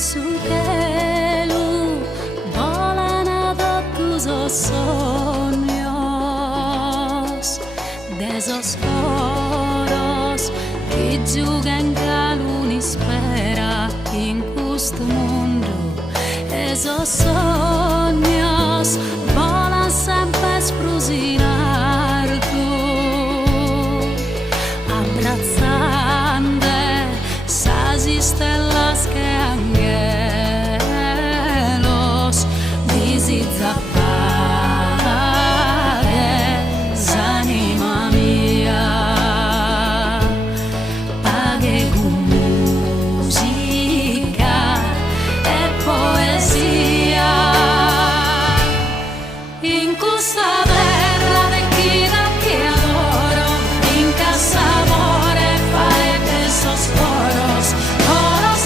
su cielo volan todos los sueños de esos foros que jugan calun espera en questo mundo. Esos sueños volan sempre sprusinar tu, abbracciando esas stellas que angelos visitapagues, anima mia, pague con musica e poesia. In questa terra vecchina che adoro, in casa amore fare esos coros, coros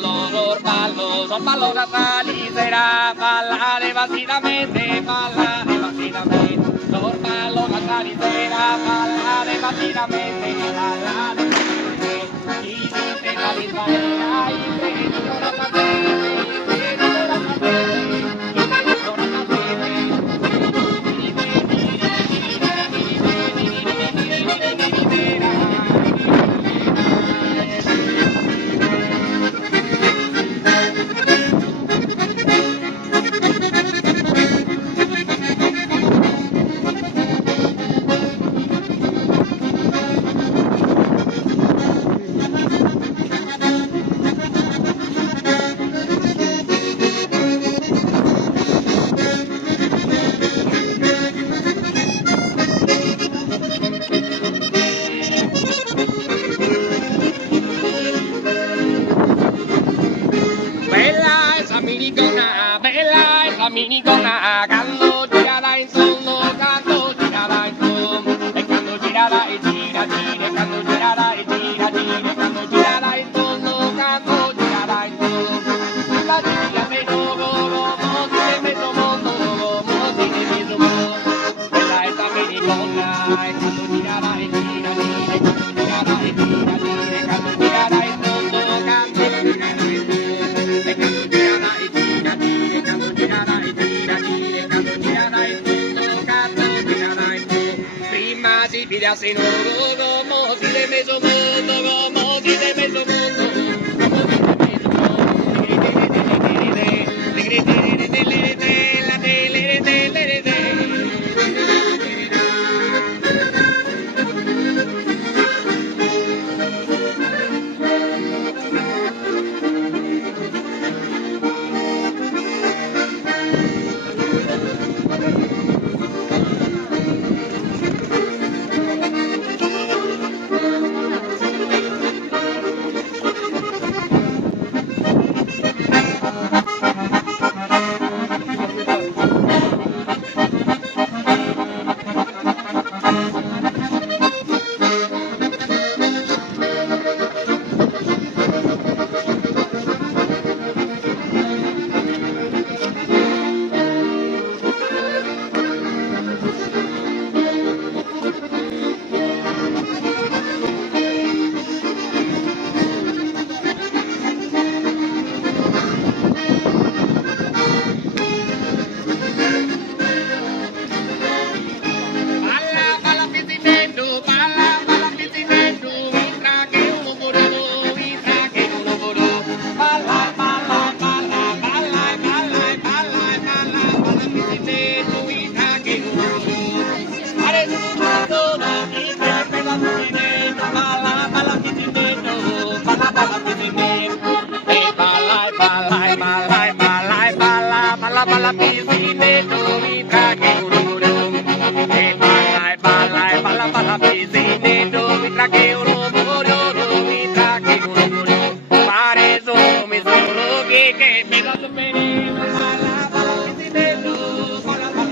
sorballo da salisera, ballare vacilamente, sorballo da salisera, ballare vacilamente, chi dice calisera, i treni sono bella esa minigonna, quando girava in sonno, quando girava in sonno, e quando girava e gira, gira, quando girava e gira, gira, quando girava in sonno, quando girava in sonno, la gira se dopo, monti de mezzo mondo, monti de mezzo mondo, bella esa minigonna, e quando girava e gira, gira, e quando girava e gira, gira, quando girava in sonno, quando girava in sonno, e quando girava e gira, gira, quando girava e gira, gira, quando girava in sonno, quando girava in sonno, prima si pigliasse in oro, mo si de mezzo mondo, mo si de mezzo mondo, Balla pisinetto, mi traghe un e balla pisinetto, mi traghe un mi traghe un pare solo mi solo che mi la superi, balla pisinetto, balla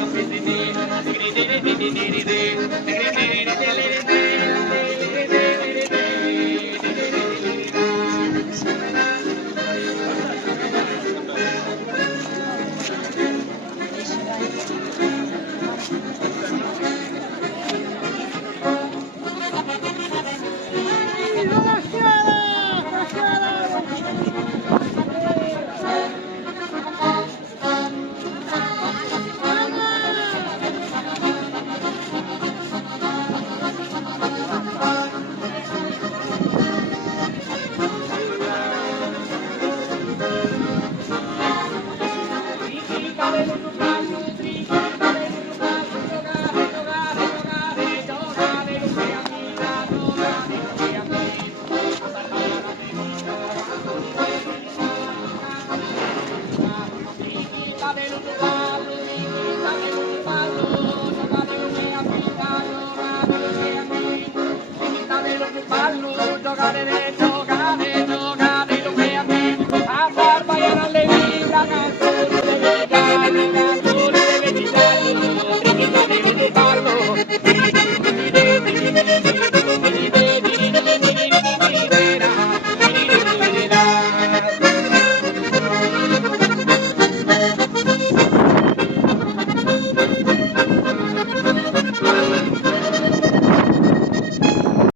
giocare, giocare, giocare, lo che a me, a far baiare alle vita, canzoni delle gare, canzoni delle gitane, ballo.